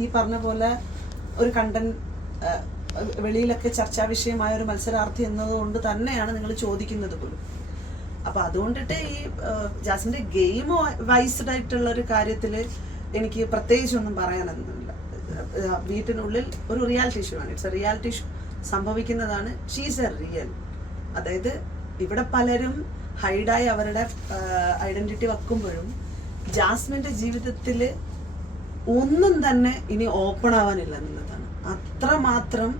ഈ പറഞ്ഞ പോലെ ഒരു കണ്ടന്റ് വെളിയിലൊക്കെ ചർച്ചാ വിഷയമായ ഒരു മത്സരാർത്ഥി എന്നതുകൊണ്ട് തന്നെയാണ് നിങ്ങൾ ചോദിക്കുന്നത് പോലും. അപ്പൊ അതുകൊണ്ടിട്ട് ഈ ജാസിന്റെ ഗെയിം വൈസ്ഡ് ആയിട്ടുള്ള ഒരു കാര്യത്തിൽ എനിക്ക് പ്രത്യേകിച്ചൊന്നും പറയാനൊന്നുമില്ല. വീട്ടിനുള്ളിൽ ഒരു റിയാലിറ്റി ഷോ ആണ്. ഇറ്റ്സ് എ റിയാലിറ്റി ഷോ സംഭവിക്കുന്നതാണ്. ഷീസ് എ റിയൽ അതായത് ഇവിടെ പലരും ഹൈഡായി അവരുടെ ഐഡന്റിറ്റി വെക്കുമ്പോഴും ജാസ്മിന്റെ ജീവിതത്തിൽ ഒന്നും തന്നെ ഇനി ഓപ്പൺ ആവാനില്ല എന്നുള്ളതാണ്. അത്രമാത്രം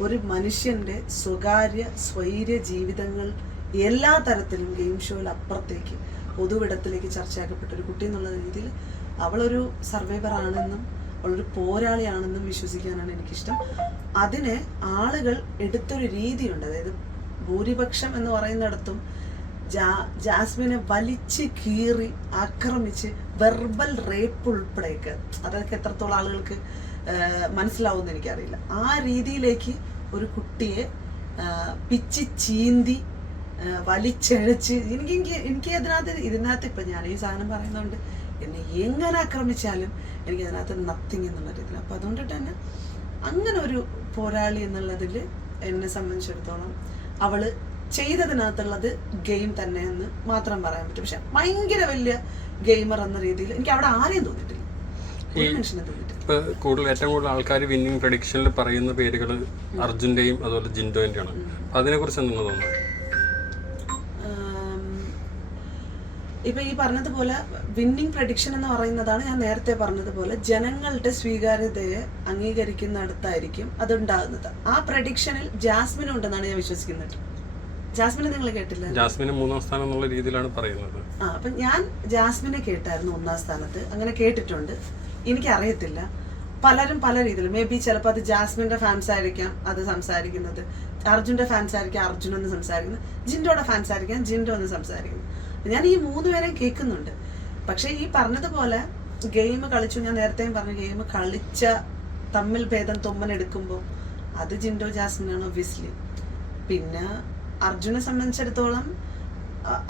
ഒരു മനുഷ്യന്റെ സ്വകാര്യ സ്വൈര്യ ജീവിതങ്ങൾ എല്ലാ തരത്തിലും ഗെയിം ഷോയിൽ അപ്പുറത്തേക്ക് പൊതുവിടത്തിലേക്ക് ചർച്ചയാക്കപ്പെട്ട ഒരു കുട്ടി എന്നുള്ള രീതിയിൽ അവളൊരു സർവൈവർ ആണെന്നും അവളൊരു പോരാളിയാണെന്നും വിശ്വസിക്കാനാണ് എനിക്കിഷ്ടം. അതിന് ആളുകൾ എടുത്തൊരു രീതിയുണ്ട്. അതായത് ഭൂരിപക്ഷം എന്ന് പറയുന്നിടത്തും ജാ ജാസ്മിനെ വലിച്ച് കീറി ആക്രമിച്ച് വെർബൽ റേപ്പ് ഉൾപ്പെടെയൊക്കെ. അതൊക്കെ എത്രത്തോളം ആളുകൾക്ക് മനസ്സിലാവുമെന്ന് എനിക്കറിയില്ല. ആ രീതിയിലേക്ക് ഒരു കുട്ടിയെ പിച്ചി ചീന്തി വലിച്ചഴച്ച് എനിക്ക് എനിക്ക് എനിക്ക് അതിനകത്ത് ഇതിനകത്ത് ഇപ്പം ഞാൻ ഈ സാധനം പറയുന്നതുകൊണ്ട് എന്നെ എങ്ങനെ ആക്രമിച്ചാലും എനിക്ക് അതിനകത്ത് നത്തിങ് എന്നുള്ള രീതിയിൽ അപ്പം അതുകൊണ്ടിട്ട് തന്നെ അങ്ങനെ ഒരു പോരാളി എന്നുള്ളതിൽ എന്നെ സംബന്ധിച്ചിടത്തോളം അവൾ ചെയ്തതിനകത്തുള്ളത് ഗെയിം തന്നെ എന്ന് മാത്രം പറയാൻ പറ്റും. പക്ഷെ ഭയങ്കര വലിയ ഗെയിമർ എന്ന രീതിയിൽ എനിക്ക് അവിടെ ആരെയും തോന്നിട്ടില്ല ഒരു മനുഷ്യനെ തോന്നിയിട്ടില്ല. ഇപ്പൊ കൂടുതൽ ഏറ്റവും കൂടുതൽ ആൾക്കാർ വിന്നിങ് പ്രഡിക്ഷനിൽ പറയുന്ന പേരുകൾ അർജുന്റെയും അതുപോലെ ജിൻഡോന്റെ ആണ് അതിനെ കുറിച്ച് എന്താണ് തോന്നുന്നത് ഇപ്പൊ ഈ പറഞ്ഞതുപോലെ വിന്നിങ് പ്രഡിക്ഷൻ എന്ന് പറയുന്നതാണ് ഞാൻ നേരത്തെ പറഞ്ഞതുപോലെ ജനങ്ങളുടെ സ്വീകാര്യതയെ അംഗീകരിക്കുന്നിടത്തായിരിക്കും അതുണ്ടാകുന്നത്. ആ പ്രഡിക്ഷനിൽ ജാസ്മിൻ ഉണ്ടെന്നാണ് ഞാൻ വിശ്വസിക്കുന്നത്. ജാസ്മിനെ നിങ്ങൾ കേട്ടില്ല? ജാസ്മിന് മൂന്നാം സ്ഥാനം എന്നുള്ള രീതിയിലാണ് പറയുന്നത്. ആ അപ്പം ഞാൻ ജാസ്മിനെ കേട്ടായിരുന്നു ഒന്നാം സ്ഥാനത്ത്. അങ്ങനെ കേട്ടിട്ടുണ്ട്. എനിക്കറിയത്തില്ല. പലരും പല രീതിയിൽ മേ ബി ചിലപ്പോൾ അത് ജാസ്മിന്റെ ഫാൻസ് ആയിരിക്കാം അത് സംസാരിക്കുന്നത്. അർജുന്റെ ഫാൻസ് ആയിരിക്കാം അർജുൻ എന്ന് സംസാരിക്കുന്നത്. ജിൻഡോയുടെ ഫാൻസ് ആയിരിക്കാം ജിൻഡോ എന്ന് സംസാരിക്കുന്നത്. ഞാൻ ഈ മൂന്ന് പേരെയും കേൾക്കുന്നുണ്ട്. പക്ഷേ ഈ പറഞ്ഞതുപോലെ ഗെയിം കളിച്ചു. ഞാൻ നേരത്തെയും പറഞ്ഞു ഗെയിം കളിച്ച തമ്മിൽ ഭേദം തുമ്മൻ എടുക്കുമ്പോൾ അത് ജിൻഡോ ജാസ്മിനാണ് ഒബ്വിയസ്ലി പിന്നെ അർജുനെ സംബന്ധിച്ചിടത്തോളം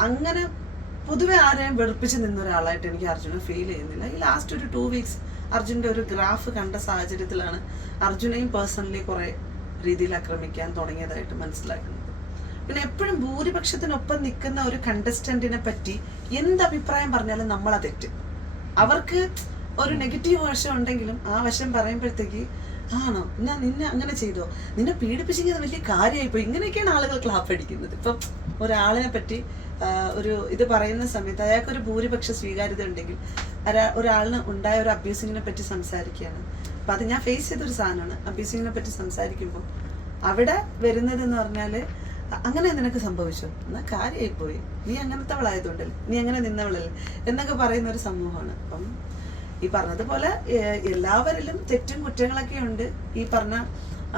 അങ്ങനെ പൊതുവെ ആരെയും വെറുപ്പിച്ച് നിന്ന ഒരാളായിട്ട് എനിക്ക് അർജുനെ ഫീൽ ചെയ്യുന്നില്ല. ഈ ലാസ്റ്റ് ഒരു ടു വീക്സ് അർജുന്റെ ഒരു ഗ്രാഫ് കണ്ട സാഹചര്യത്തിലാണ് അർജുനെയും പേഴ്സണലി കുറേ രീതിയിൽ ആക്രമിക്കാൻ തുടങ്ങിയതായിട്ട് മനസ്സിലാക്കുന്നത്. പിന്നെ എപ്പോഴും ഭൂരിപക്ഷത്തിനൊപ്പം നിൽക്കുന്ന ഒരു കണ്ടസ്റ്റന്റിനെ പറ്റി എന്ത് അഭിപ്രായം പറഞ്ഞാലും നമ്മൾ തെറ്റ്. അവർക്ക് ഒരു നെഗറ്റീവ് വശം ഉണ്ടെങ്കിലും ആ വശം പറയുമ്പോഴത്തേക്ക് ആണോ? എന്നാ നിന്നെ അങ്ങനെ ചെയ്തോ? നിന്നെ പീഡിപ്പിച്ചെങ്കിൽ വലിയ കാര്യമായിപ്പോ ഇങ്ങനെയൊക്കെയാണ് ആളുകൾ ക്ലാപ്പ് അടിക്കുന്നത്. ഇപ്പം ഒരാളിനെ പറ്റി ഒരു ഇത് പറയുന്ന സമയത്ത് അയാൾക്ക് ഒരു ഭൂരിപക്ഷ സ്വീകാര്യത ഉണ്ടെങ്കിൽ ഒരാ- ഒരാളിന് ഉണ്ടായ ഒരു അബ്യൂസിങ്ങിനെ പറ്റി സംസാരിക്കുകയാണ്. അപ്പൊ അത് ഞാൻ ഫേസ് ചെയ്തൊരു സാധനമാണ്. അബ്യൂസിങ്ങിനെ പറ്റി സംസാരിക്കുമ്പോൾ അവിടെ വരുന്നത് എന്ന് പറഞ്ഞാൽ അങ്ങനെ നിനക്ക് സംഭവിച്ചു? എന്നാ കാര്യമായി പോയി. നീ അങ്ങനത്തെവളായതുകൊണ്ടല്ലേ? നീ അങ്ങനെ നിന്നവളല്ലേ? എന്നൊക്കെ പറയുന്ന ഒരു സമൂഹമാണ്. അപ്പം ഈ പറഞ്ഞതുപോലെ എല്ലാവരിലും തെറ്റും കുറ്റങ്ങളൊക്കെ ഉണ്ട് ഈ പറഞ്ഞ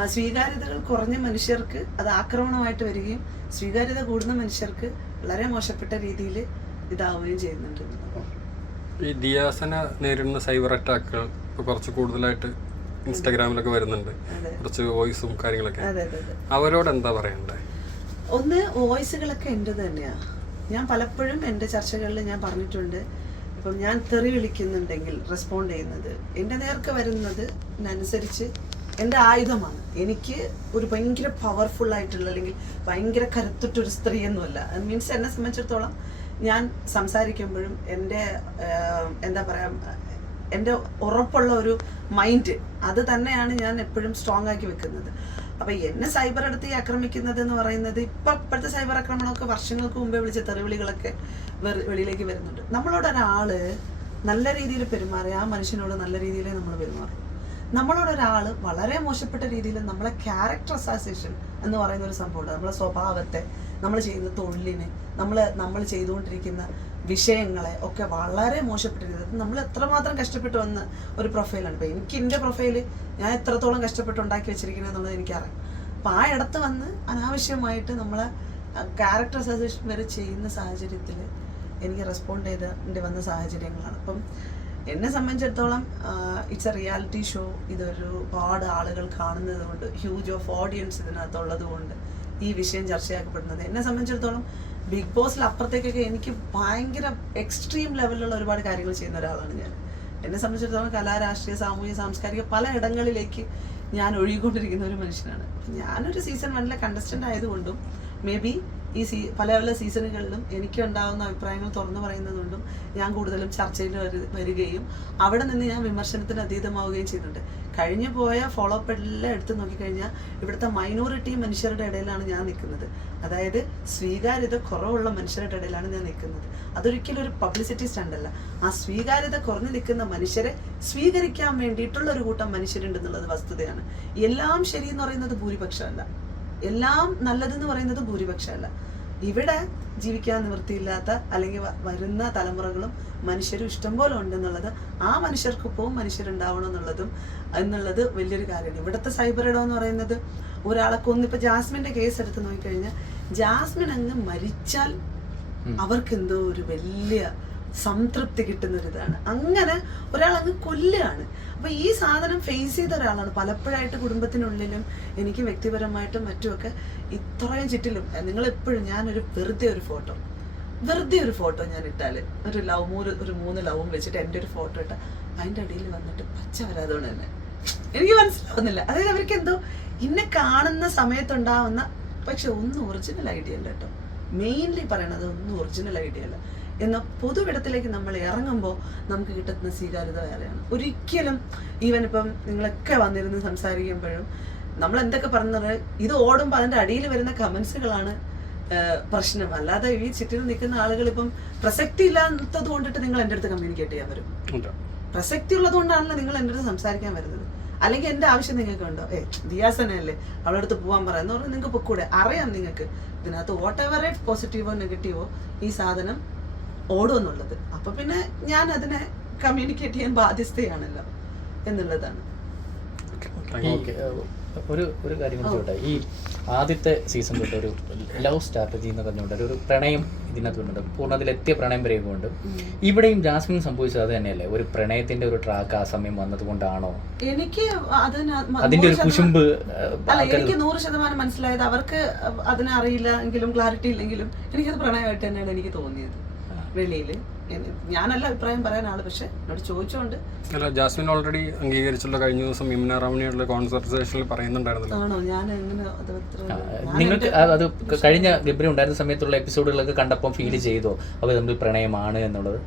സ്വീകാര്യതകൾ കുറഞ്ഞ മനുഷ്യർക്ക് അത് ആക്രമണമായിട്ട് വരികയും സ്വീകാര്യത കൂടുന്ന മനുഷ്യർക്ക് വളരെ മോശപ്പെട്ട രീതിയിൽ ഇതാവുകയും ചെയ്യുന്നുണ്ട്. ഈ ദിയാസന നേരിടുന്ന സൈബർ അറ്റാക്കുകൾ കുറച്ച് കൂടുതലായിട്ട് ഇൻസ്റ്റാഗ്രാമിലൊക്കെ വരുന്നുണ്ട്. കുറച്ച് വോയിസും കാര്യങ്ങളൊക്കെ. അവരോട് എന്താ പറയണ്ടേ? ഒന്ന് വോയിസുകളൊക്കെ എന്റെ തന്നെയാ. ഞാൻ പലപ്പോഴും എന്റെ ചർച്ചകളിൽ ഞാൻ പറഞ്ഞിട്ടുണ്ട്. ഇപ്പം ഞാൻ തെറി വിളിക്കുന്നുണ്ടെങ്കിൽ റെസ്പോണ്ട് ചെയ്യുന്നത്. എന്റെ നേർക്ക് വരുന്നത് അനുസരിച്ച് എന്റെ ആയുധമാണ്. എനിക്ക് ഒരു ഭയങ്കര പവർഫുൾ ആയിട്ടുള്ള അല്ലെങ്കിൽ ഭയങ്കര കരുത്തുറ്റൊരു സ്ത്രീ ഒന്നുമല്ല മീൻസ് എന്നെ സംബന്ധിച്ചിടത്തോളം ഞാൻ സംസാരിക്കുമ്പോഴും എന്റെ എന്താ പറയുക എന്റെ ഉറപ്പുള്ള ഒരു മൈൻഡ് അത് തന്നെയാണ് ഞാൻ എപ്പോഴും സ്ട്രോങ് ആക്കി വെക്കുന്നത്. അപ്പൊ എന്നെ സൈബർ അടുത്ത് ആക്രമിക്കുന്നത് എന്ന് പറയുന്നത് ഇപ്പൊ ഇപ്പോഴത്തെ സൈബർ ആക്രമണമൊക്കെ വർഷങ്ങൾക്ക് മുമ്പേ വിളിച്ച തെറിവിളികളൊക്കെ വെളിയിലേക്ക് വരുന്നുണ്ട്. നമ്മളോട് ഒരാൾ നല്ല രീതിയിൽ പെരുമാറി ആ മനുഷ്യനോട് നല്ല രീതിയിൽ നമ്മൾ പെരുമാറും. നമ്മളോട് ഒരാൾ വളരെ മോശപ്പെട്ട രീതിയിൽ നമ്മളെ ക്യാരക്ടർ അസോസിയേഷൻ എന്ന് പറയുന്ന ഒരു സംഭവമുണ്ട്. നമ്മളെ സ്വഭാവത്തെ നമ്മൾ ചെയ്യുന്ന തൊഴിലിനെ നമ്മൾ നമ്മൾ ചെയ്തുകൊണ്ടിരിക്കുന്ന വിഷയങ്ങളെ ഒക്കെ വളരെ മോശപ്പെട്ട രീതിയിൽ. നമ്മൾ എത്രമാത്രം കഷ്ടപ്പെട്ട് വന്ന ഒരു പ്രൊഫൈലാണ് ഇപ്പം എനിക്ക് എന്റെ പ്രൊഫൈൽ ഞാൻ എത്രത്തോളം കഷ്ടപ്പെട്ട് ഉണ്ടാക്കി വെച്ചിരിക്കുന്നത് എന്നുള്ളത് എനിക്കറിയാം. അപ്പം ആ ഇടത്ത് വന്ന് അനാവശ്യമായിട്ട് നമ്മളെ ക്യാരക്ടർ അസോസിയേഷൻ വരെ ചെയ്യുന്ന സാഹചര്യത്തിൽ എനിക്ക് റെസ്പോണ്ട് ചെയ്തേണ്ടി വന്ന സാഹചര്യങ്ങളാണ്. അപ്പം എന്നെ സംബന്ധിച്ചിടത്തോളം ഇറ്റ്സ് എ റിയാലിറ്റി ഷോ ഇതൊരുപാട് ആളുകൾ കാണുന്നത് കൊണ്ട് ഹ്യൂജ് ഓഫ് ഓഡിയൻസ് ഇതിനകത്തുള്ളത് കൊണ്ട് ഈ വിഷയം ചർച്ചയാക്കപ്പെടുന്നത്. എന്നെ സംബന്ധിച്ചിടത്തോളം ബിഗ് ബോസിൽ അപ്പുറത്തേക്കൊക്കെ എനിക്ക് ഭയങ്കര എക്സ്ട്രീം ലെവലിലുള്ള ഒരുപാട് കാര്യങ്ങൾ ചെയ്യുന്ന ഒരാളാണ് ഞാൻ. എന്നെ സംബന്ധിച്ചിടത്തോളം കലാ രാഷ്ട്രീയ സാമൂഹിക സാംസ്കാരിക പല ഇടങ്ങളിലേക്ക് ഞാൻ ഒഴുകിക്കൊണ്ടിരിക്കുന്ന ഒരു മനുഷ്യനാണ്. ഞാനൊരു സീസൺ വണ്ണിലെ കണ്ടസ്റ്റന്റ് ആയതുകൊണ്ടും മേ ബി ഈ സീ പല പല സീസണുകളിലും എനിക്ക് ഉണ്ടാകുന്ന അഭിപ്രായങ്ങൾ തുറന്നു പറയുന്നതുകൊണ്ടും ഞാൻ കൂടുതലും ചർച്ചയിൽ വരു- വരികയും അവിടെ നിന്ന് ഞാൻ വിമർശനത്തിന് അതീതമാവുകയും ചെയ്തിട്ടുണ്ട് കഴിഞ്ഞു പോയ ഫോളോ അപ്പ് എല്ലാം എടുത്തു നോക്കിക്കഴിഞ്ഞാൽ ഇവിടുത്തെ മൈനോറിറ്റി മനുഷ്യരുടെ ഇടയിലാണ് ഞാൻ നിൽക്കുന്നത്. അതായത് സ്വീകാര്യത കുറവുള്ള മനുഷ്യരുടെ ഇടയിലാണ് ഞാൻ നിൽക്കുന്നത്. അതൊരിക്കലും ഒരു പബ്ലിസിറ്റി സ്റ്റണ്ടല്ല ആ സ്വീകാര്യത കുറഞ്ഞു നിൽക്കുന്ന മനുഷ്യരെ സ്വീകരിക്കാൻ വേണ്ടിയിട്ടുള്ള ഒരു കൂട്ടം മനുഷ്യരുണ്ടെന്നുള്ളത് വസ്തുതയാണ്. എല്ലാം ശരിയെന്ന് പറയുന്നത് ഭൂരിപക്ഷമല്ല. എല്ലാം നല്ലതെന്ന് പറയുന്നത് ഭൂരിപക്ഷമല്ല. ഇവിടെ ജീവിക്കാൻ നിവൃത്തിയില്ലാത്ത അല്ലെങ്കിൽ വരുന്ന തലമുറകളും മനുഷ്യരും ഇഷ്ടം പോലെ ഉണ്ടെന്നുള്ളത് ആ മനുഷ്യർക്കൊപ്പവും മനുഷ്യരുണ്ടാവണം എന്നുള്ളതും എന്നുള്ളത് വലിയൊരു കാര്യമാണ്. ഇവിടുത്തെ സൈബർ ഇടം എന്ന് പറയുന്നത് ഒരാളെ കൊന്നിപ്പോ ജാസ്മിന്റെ കേസ് എടുത്ത് നോക്കിക്കഴിഞ്ഞാൽ ജാസ്മിൻ അങ്ങ് മരിച്ചാൽ അവർക്ക് എന്തോ ഒരു വലിയ സംതൃപ്തി കിട്ടുന്ന ഒരു ഇതാണ് അങ്ങനെ ഒരാൾ അങ്ങ് കൊല്ലുകയാണ്. അപ്പൊ ഈ സാധനം ഫേസ് ചെയ്ത ഒരാളാണ്. പലപ്പോഴായിട്ട് കുടുംബത്തിനുള്ളിലും എനിക്ക് വ്യക്തിപരമായിട്ടും മറ്റുമൊക്കെ ഇത്രയും ചുറ്റിലും നിങ്ങൾ എപ്പോഴും ഞാനൊരു വെറുതെ ഒരു ഫോട്ടോ വെറുതെ ഒരു ഫോട്ടോ ഞാൻ ഇട്ടാൽ ഒരു ലവ് മൂന്ന് ഒരു മൂന്ന് ലവും വെച്ചിട്ട് എന്റെ ഒരു ഫോട്ടോ ഇട്ട അതിന്റെ അടിയിൽ വന്നിട്ട് പച്ച വരാതുകൊണ്ട് തന്നെ എനിക്ക് മനസ്സിലാവുന്നില്ല. അതായത് അവർക്ക് എന്തോ ഇന്നെ കാണുന്ന സമയത്തുണ്ടാവുന്ന പക്ഷെ ഒന്നും ഒറിജിനൽ ഐഡിയ അല്ല കേട്ടോ. മെയിൻലി പറയണത് ഒന്നും ഒറിജിനൽ ഐഡിയ അല്ല. എന്നാൽ പൊതുവിടത്തിലേക്ക് നമ്മൾ ഇറങ്ങുമ്പോൾ നമുക്ക് കിട്ടുന്ന സ്വീകാര്യത വേറെയാണ്. ഒരിക്കലും ഈവൻ ഇപ്പം നിങ്ങളൊക്കെ വന്നിരുന്ന് സംസാരിക്കുമ്പോഴും നമ്മൾ എന്തൊക്കെ പറഞ്ഞത് ഇത് ഓടുമ്പോൾ അതിന്റെ അടിയിൽ വരുന്ന കമൻസുകളാണ് പ്രശ്നം. അല്ലാതെ ഈ ചുറ്റിൽ നിൽക്കുന്ന ആളുകൾ ഇപ്പം പ്രസക്തി ഇല്ലാത്തത് കൊണ്ടിട്ട് നിങ്ങൾ എന്റെ അടുത്ത് കമ്മ്യൂണിക്കേറ്റ് ചെയ്യാൻ വരും. പ്രസക്തി ഉള്ളത് കൊണ്ടാണല്ലോ നിങ്ങൾ എന്റെ അടുത്ത് സംസാരിക്കാൻ വരുന്നത്. അല്ലെങ്കിൽ എന്റെ ആവശ്യം നിങ്ങൾക്ക് ഉണ്ടോ ഏ ദിയാസനല്ലേ അവളുടെ അടുത്ത് പോകാൻ പറയാം എന്ന് പറഞ്ഞാൽ നിങ്ങൾക്ക് പൊക്കൂടെ. അറിയാം നിങ്ങൾക്ക്. ഇതിനകത്ത് വാട്ട് എവർ പോസിറ്റീവോ നെഗറ്റീവോ ഈ സാധനം ഓടുമെന്നുള്ളത്. അപ്പൊ പിന്നെ ഞാൻ അതിനെ കമ്മ്യൂണിക്കേറ്റ് ചെയ്യാൻ ബാധ്യസ്ഥയാണല്ലോ എന്നുള്ളതാണ്. ഒരു ഒരു കാര്യം ചോട്ടെ ഈ ആദ്യത്തെ സീസൺ തൊട്ട് ഒരു ലവ് സ്ട്രാറ്റജി എന്ന് പറഞ്ഞുകൊണ്ട് ഒരു പ്രണയം ഇതിനകത്ത് പൂർണത്തിൽ പൂർണത്തിലെത്തിയ പ്രണയം ഉണ്ട്. ഇവിടെയും ജാസ്മിൻ സംഭവിച്ചത് അത് തന്നെയല്ലേ? ഒരു പ്രണയത്തിന്റെ ഒരു ട്രാക്ക് ആ സമയം വന്നതുകൊണ്ടാണോ? എനിക്ക് അതിന് അതിന്റെ ഒരു കുശുമ്പ് അല്ല എനിക്ക് നൂറ് ശതമാനം മനസ്സിലായത് അവർക്ക് അതിനറിയില്ല എങ്കിലും ക്ലാരിറ്റി ഇല്ലെങ്കിലും എനിക്കത് പ്രണയമായിട്ട് തന്നെയാണ് എനിക്ക് തോന്നിയത്. വെളിയിൽ ഞാനല്ല അഭിപ്രായം പറയാൻ ആൾ പക്ഷെ എന്നോട് ചോദിച്ചോണ്ട്. അല്ല ജാസ്മിൻ ഓൾറെഡി അംഗീകരിച്ചുള്ള കഴിഞ്ഞ ദിവസം ഇമിന റാമിനിയുള്ള കോൺസെർസേഷനിൽ പറയുന്നുണ്ടായിരുന്നല്ലോ. ആണോ? ഞാൻ എങ്ങനെ അത് അത്ര നിങ്ങൾക്ക് അത് അത് കഴിഞ്ഞ ഗബ്രി ഉണ്ടായിരുന്ന സമയത്തുള്ള എപ്പിസോഡുകളൊക്കെ കണ്ടപ്പോൾ ഫീൽ ചെയ്തോ? അവർ തമ്മിൽ പ്രണയമാണ് എന്നുള്ളത്?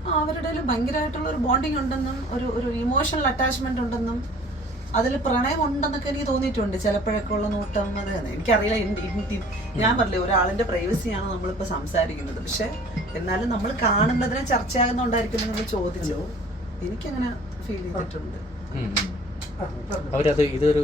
ആ, അവരുടെ ഭയങ്കരമായിട്ടുള്ള ഒരു ബോണ്ടിങ് ഉണ്ടെന്നും ഒരു ഒരു ഇമോഷണൽ അറ്റാച്ച്മെന്റ് ഉണ്ടെന്നും അതിൽ പ്രണയം ഉണ്ടെന്നൊക്കെ എനിക്ക് തോന്നിയിട്ടുണ്ട്. ചിലപ്പോഴൊക്കെ ഉള്ള നോട്ടം അത് എനിക്കറിയില്ല ഞാൻ പറഞ്ഞില്ലേ ഒരാളിന്റെ പ്രൈവസിയാണ് നമ്മളിപ്പോ സംസാരിക്കുന്നത്. പക്ഷെ എന്നാലും നമ്മൾ കാണുന്നതിനെ ചർച്ചയാകുന്നുണ്ടായിരിക്കും നിങ്ങൾ ചോദിച്ചു. എനിക്കങ്ങനെ ഫീൽ ചെയ്തിട്ടുണ്ട്. അവരത് ഇതൊരു